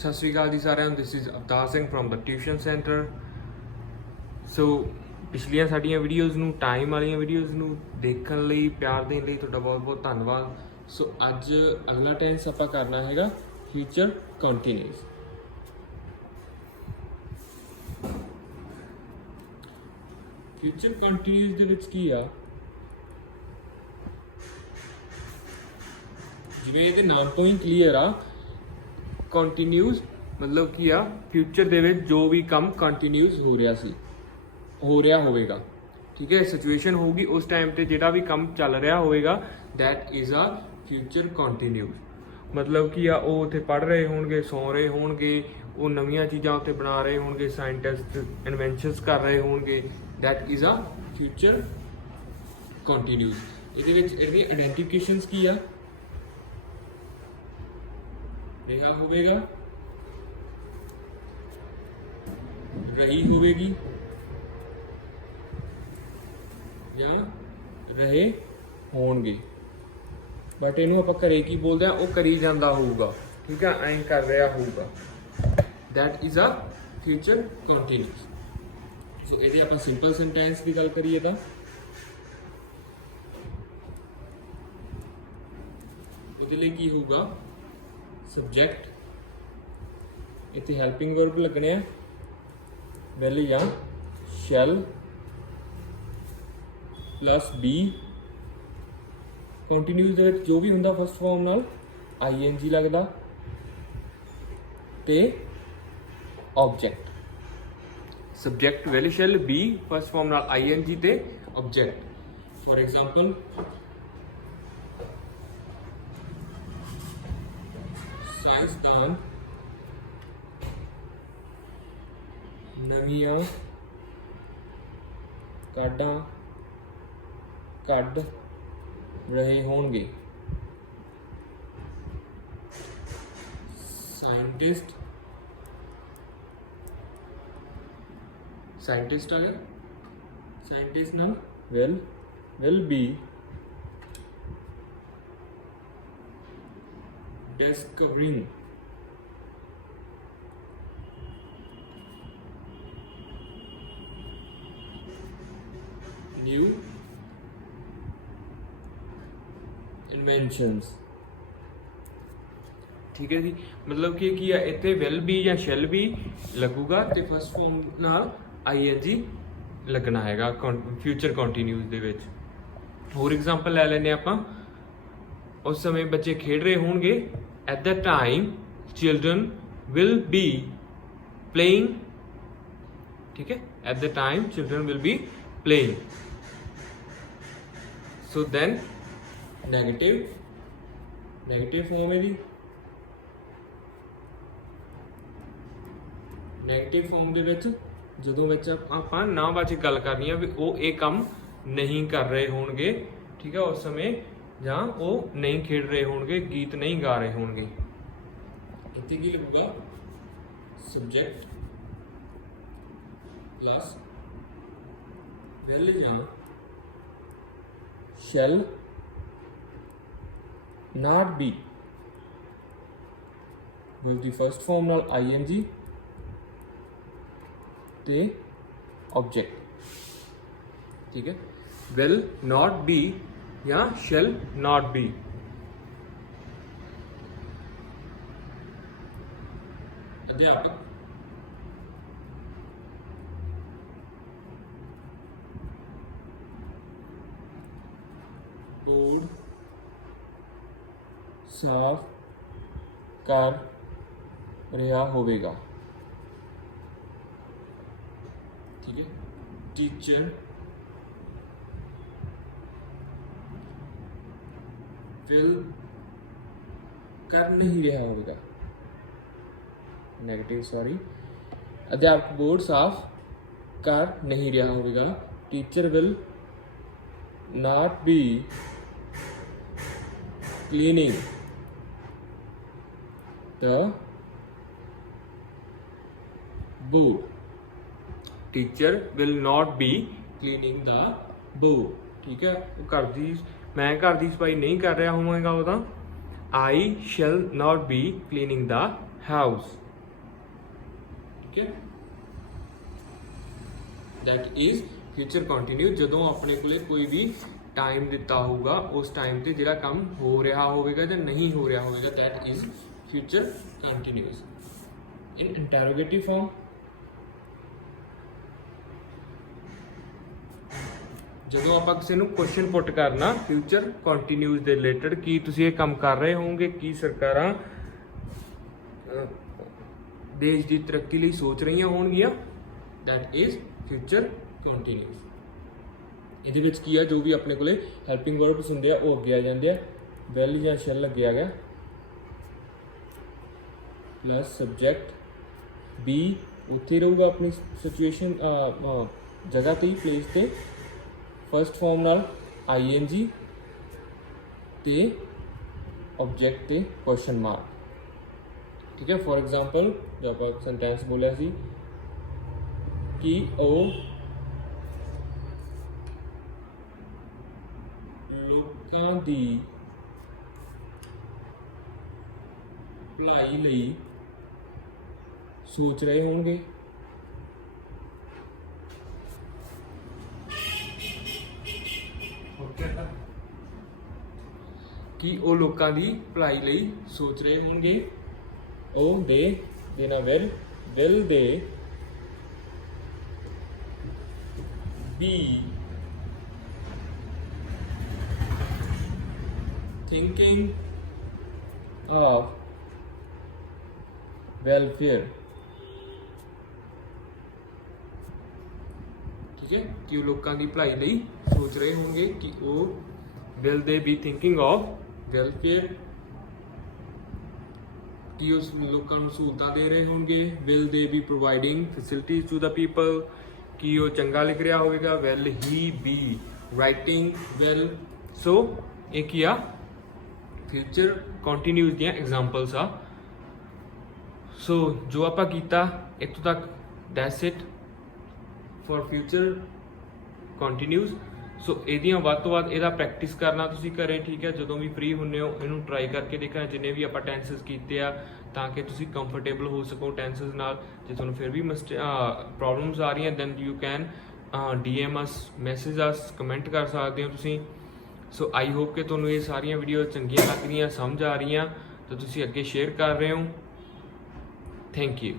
ਸਤਿ ਸ਼੍ਰੀ ਅਕਾਲ ਜੀ ਸਾਰਿਆਂ ਨੂੰ। This is Avtar Singh from the tuition centre. So ਪਿਛਲੀਆਂ ਸਾਡੀਆਂ ਵੀਡੀਓਜ਼ ਨੂੰ, ਟਾਈਮ ਵਾਲੀਆਂ ਵੀਡੀਓਜ਼ ਨੂੰ ਦੇਖਣ ਲਈ, ਪਿਆਰ ਦੇਣ ਲਈ ਤੁਹਾਡਾ ਬਹੁਤ ਬਹੁਤ ਧੰਨਵਾਦ। ਸੋ ਅੱਜ ਅਗਲਾ ਟੈਂਸ ਆਪਾਂ ਕਰਨਾ ਹੈਗਾ ਫਿਊਚਰ ਕੰਟੀਨਿਊਸ। ਫਿਊਚਰ ਕੰਟੀਨਿਊਸ ਦੇ ਵਿੱਚ ਕੀ ਆ, ਜਿਵੇਂ ਇਹਦੇ ਨਾਮ ਤੋਂ ਹੀ ਕਲੀਅਰ ਆ, ਕੰਟੀਨਿਊਸ मतलब ਕੀ ਆ, ਫਿਊਚਰ ਦੇ ਵਿੱਚ ਜੋ ਵੀ ਕੰਮ ਕੰਟੀਨਿਊਸ ਹੋ ਰਿਹਾ ਹੋਵੇਗਾ। ਠੀਕ ਹੈ, ਸਿਚੁਏਸ਼ਨ ਹੋਊਗੀ ਉਸ ਟਾਈਮ ਤੇ ਜਿਹੜਾ ਵੀ ਕੰਮ ਚੱਲ ਰਿਹਾ ਹੋਵੇਗਾ, ਦੈਟ ਇਜ਼ ਆ ਫਿਊਚਰ ਕੰਟੀਨਿਊਸ। ਮਤਲਬ ਕੀ ਆ, ਉਹ ਉੱਥੇ ਪੜ੍ਹ ਰਹੇ ਹੋਣਗੇ, ਸੌਂ ਰਹੇ ਹੋਣਗੇ, ਉਹ ਨਵੀਆਂ ਚੀਜ਼ਾਂ ਉੱਤੇ ਬਣਾ ਰਹੇ ਹੋਣਗੇ, ਸਾਇੰਟਿਸਟ ਇਨਵੈਂਸ਼ਨਸ ਕਰ ਰਹੇ ਹੋਣਗੇ, ਦੈਟ ਇਜ਼ ਆ ਫਿਊਚਰ ਕੰਟੀਨਿਊਸ। ਇਹਦੇ ਵਿੱਚ ਇਹਦੀ ਆਇਡੈਂਟੀਫਿਕੇਸ਼ਨਸ ਕੀ ਆ, ਰਿਹਾ ਹੋਵੇਗਾ, ਰਹੀ ਹੋਵੇਗੀ ਜਾਂ ਰਹੇ ਹੋਣਗੇ। ਬਟ ਇਹਨੂੰ ਆਪਾਂ ਘਰੇ ਕੀ ਬੋਲਦੇ ਆ, ਉਹ ਕਰੀ ਜਾਂਦਾ ਹੋਊਗਾ। ਠੀਕ ਆ, ਐਂ ਕਰ ਰਿਹਾ ਹੋਊਗਾ, that is a future continuous. So ਇਹਦੀ ਆਪਾਂ ਸਿੰਪਲ ਸੈਂਟੈਂਸ ਦੀ ਗੱਲ ਕਰੀਏ ਤਾਂ ਉਹਦੇ ਲਈ ਕੀ ਹੋਊਗਾ, ਸਬਜੈਕਟ, ਇੱਥੇ ਹੈਲਪਿੰਗ ਵਰਬ ਲੱਗਣੇ ਆ, ਵੈਲ ਜਾਂ ਸ਼ੈਲ ਪਲੱਸ ਬੀ। ਕੰਟੀਨਿਊਸ ਦੇ ਵਿੱਚ ਜੋ ਵੀ ਹੁੰਦਾ ਫਸਟ ਫਾਰਮ ਨਾਲ ਆਈਐਨਜੀ ਲੱਗਦਾ ਤੇ object. Subject will shall be, first form ਨਾਲ ਆਈਐਨਜੀ ਤੇ ਆਬਜੈਕਟ। ਫੋਰ ਐਗਜ਼ਾਮਪਲ, ਸਾਇੰਸਦਾਨ ਨਵੀਆਂ ਕਾਢਾਂ ਕੱਢ ਰਹੇ ਹੋਣਗੇ। ਸਾਇੰਟਿਸਟ ਆ ਗਿਆ, ਸਾਇੰਟਿਸਟ ਨਾਲ will be discovering new inventions। ਠੀਕ ਹੈ ਜੀ, ਮਤਲਬ ਕਿ ਕੀ ਆ, ਇੱਥੇ will be ਜਾਂ shall be ਲੱਗੂਗਾ ਤੇ ਫਸਟ ਫਾਰਮ ਨਾਲ ਆਈਐਨਜੀ ਲੱਗਣਾ ਹੈਗਾ ਫਿਊਚਰ ਕੰਟੀਨਿਊਸ ਦੇ ਵਿੱਚ। ਹੋਰ ਐਗਜ਼ਾਮਪਲ ਲੈ ਲੈਂਦੇ ਆਪਾਂ, ਉਸ ਸਮੇਂ ਬੱਚੇ ਖੇਡ ਰਹੇ ਹੋਣਗੇ, at the time children will be playing. ਠੀਕ ਹੈ, at the time children will be playing. So then negative form ਇਹਦੀ, ਨੈਗੇਟਿਵ ਫਾਰਮ ਦੇ ਵਿੱਚ ਜਦੋਂ ਵਿੱਚ ਆਪਾਂ ਨਾਂਹਵਾਚਕ ਗੱਲ ਕਰਨੀ ਆ ਵੀ ਉਹ ਇਹ ਕੰਮ ਨਹੀਂ ਕਰ ਰਹੇ ਹੋਣਗੇ, ਠੀਕ ਹੈ, ਉਸ ਸਮੇਂ, ਜਾਂ ਉਹ ਨਹੀਂ ਖੇਡ ਰਹੇ ਹੋਣਗੇ, ਗੀਤ ਨਹੀਂ ਗਾ ਰਹੇ ਹੋਣਗੇ। ਇੱਥੇ ਕੀ ਲੱਗੂਗਾ, ਸਬਜੈਕਟ ਪਲੱਸ ਵੈਲ ਜਾਂ shall not be with the first form ਨਾਲ ਆਈਐਨਜੀ ਤੇ ਆਬਜੈਕਟ। ਠੀਕ ਹੈ, will not be ਜਾਂ shall not be। ਅਧਿਆਪਕ ਬੋਰਡ ਸਾਫ਼ ਕਰ ਰਿਹਾ ਹੋਵੇਗਾ। ਠੀਕ ਹੈ, ਟੀਚਰ ਵਿਲ ਕਰ ਨਹੀਂ ਰਿਹਾ ਹੋਵੇਗਾ, ਨੈਗੇਟਿਵ ਸੌਰੀ, ਅਧਿਆਪਕ ਬੋਰਡ ਸਾਫ਼ ਕਰ ਨਹੀਂ ਰਿਹਾ ਹੋਵੇਗਾ। Teacher will not be cleaning the board। Teacher will not be cleaning the board। ठीक है, वो घर दी, मैं घर दी सफाई नहीं कर रहा होवांगा, वो I shall not be cleaning the house। ठीक है, दैट इज फ्यूचर कंटिन्यूस। ਜਦੋਂ ਆਪਣੇ ਕੋਲੇ ਕੋਈ ਵੀ ਟਾਈਮ ਦਿੱਤਾ ਹੋਊਗਾ ਉਸ ਟਾਈਮ ਤੇ ਜਿਹੜਾ ਕੰਮ ਹੋ ਰਿਹਾ ਹੋਵੇਗਾ ਜਾਂ ਨਹੀਂ ਹੋ ਰਿਹਾ ਹੋਵੇਗਾ, that is future continuous. in interrogative form, ਜਦੋਂ ਆਪਾਂ ਕਿਸੇ ਨੂੰ ਕੁਐਸਚਨ ਪੁੱਟ ਕਰਨਾ ਫਿਊਚਰ ਕੰਟੀਨਿਊਸ ਦੇ ਰਿਲੇਟਡ, ਕੀ ਤੁਸੀਂ ਇਹ ਕੰਮ ਕਰ ਰਹੇ ਹੋਵੋਗੇ, ਕੀ ਸਰਕਾਰਾਂ ਦੇਸ਼ ਦੀ ਤਰੱਕੀ ਲਈ ਸੋਚ ਰਹੀਆਂ ਹੋਣਗੀਆਂ, ਦੈਟ ਇਜ਼ ਫਿਊਚਰ ਕੰਟੀਨਿਊਸ। ਇਹਦੇ ਵਿੱਚ ਕੀ ਆ, ਜੋ ਵੀ ਆਪਣੇ ਕੋਲੇ ਹੈਲਪਿੰਗ ਵਰਬਸ ਹੁੰਦੇ ਆ ਉਹ ਅੱਗੇ ਆ ਜਾਂਦੇ ਆ, ਵੈਲ ਜਾਂ ਸ਼ੈਲ ਅੱਗੇ ਆ ਗਿਆ, ਪਲੱਸ ਸਬਜੈਕਟ ਬੀ ਉੱਥੇ ਰਹੂਗਾ ਆਪਣੀ ਸਿਚੁਏਸ਼ਨ ਜਗ੍ਹਾ ਤੇ, ਪਲੇਸ ਤੇ, ਫਸਟ ਫਾਰਮ ਨਾਲ ING ਤੇ ਆਬਜੈਕਟ ਤੇ ਕੁਐਸਚਨ ਮਾਰਕ। ਠੀਕ ਹੈ, ਫॉर एग्जांपल ਜਦ ਆਪਾਂ ਸੈਂਟੈਂਸ ਬੋਲਿਆ ਸੀ ਕਿ ਉਹ ਲੋਕਾਂ ਦੀ ਭਲਾਈ ਲਈ ਸੋਚ ਰਹੇ ਹੋਣਗੇ, ਕਿ ਉਹ ਲੋਕਾਂ ਦੀ ਭਲਾਈ ਲਈ ਸੋਚ ਰਹੇ ਹੋਣਗੇ, ਉਹ ਦੇ ਨਾਲ will they be thinking of welfare। ਠੀਕ ਹੈ, ਕਿ ਉਹ ਲੋਕਾਂ ਦੀ ਭਲਾਈ ਲਈ ਸੋਚ ਰਹੇ ਹੋਣਗੇ, ਕਿ ਉਹ will they be thinking of welfare, ਕਿ ਉਸ ਲੋਕਾਂ ਨੂੰ ਸਹੂਲਤਾਂ ਦੇ ਰਹੇ ਹੋਣਗੇ, will they be providing facilities to the people, ਕਿ ਉਹ ਚੰਗਾ ਲਿਖ ਰਿਹਾ ਹੋਵੇਗਾ, will he be writing well। ਸੋ ਇਹ ਕੀ ਆ, ਫਿਊਚਰ ਕੰਟੀਨਿਊਸ ਦੀਆਂ ਐਗਜ਼ਾਮਪਲਸ ਆ। ਸੋ ਜੋ ਆਪਾਂ ਕੀਤਾ ਇੱਥੋਂ ਤੱਕ, that's it for future continuous. So ਇਹਦੀਆਂ ਵੱਧ ਤੋਂ ਵੱਧ ਇਹਦਾ ਪ੍ਰੈਕਟਿਸ ਕਰਨਾ ਤੁਸੀਂ ਘਰੇ, ਠੀਕ ਹੈ, ਜਦੋਂ ਵੀ ਫ੍ਰੀ ਹੁੰਦੇ ਹੋ ਇਹਨੂੰ ਟਰਾਈ ਕਰਕੇ ਦੇਖਣਾ, ਜਿੰਨੇ ਵੀ ਆਪਾਂ ਟੈਂਸਸ ਕੀਤੇ ਆ, ਤਾਂ ਕਿ ਤੁਸੀਂ ਕੰਫਰਟੇਬਲ ਹੋ ਸਕੋ ਟੈਂਸਸ ਨਾਲ। ਜੇ ਤੁਹਾਨੂੰ ਫਿਰ ਵੀ ਪ੍ਰੋਬਲਮਸ ਆ ਰਹੀਆਂ, then you can DM us, message us, comment ਕਰ ਸਕਦੇ ਹੋ ਤੁਸੀਂ। ਸੋ ਆਈ ਹੋਪ ਕਿ ਤੁਹਾਨੂੰ ਇਹ ਸਾਰੀਆਂ ਵੀਡੀਓ ਚੰਗੀਆਂ ਲੱਗ ਰਹੀਆਂ, ਸਮਝ ਆ ਰਹੀਆਂ, ਤਾਂ ਤੁਸੀਂ ਅੱਗੇ ਸ਼ੇਅਰ ਕਰ ਰਹੇ ਹੋ। Thank you.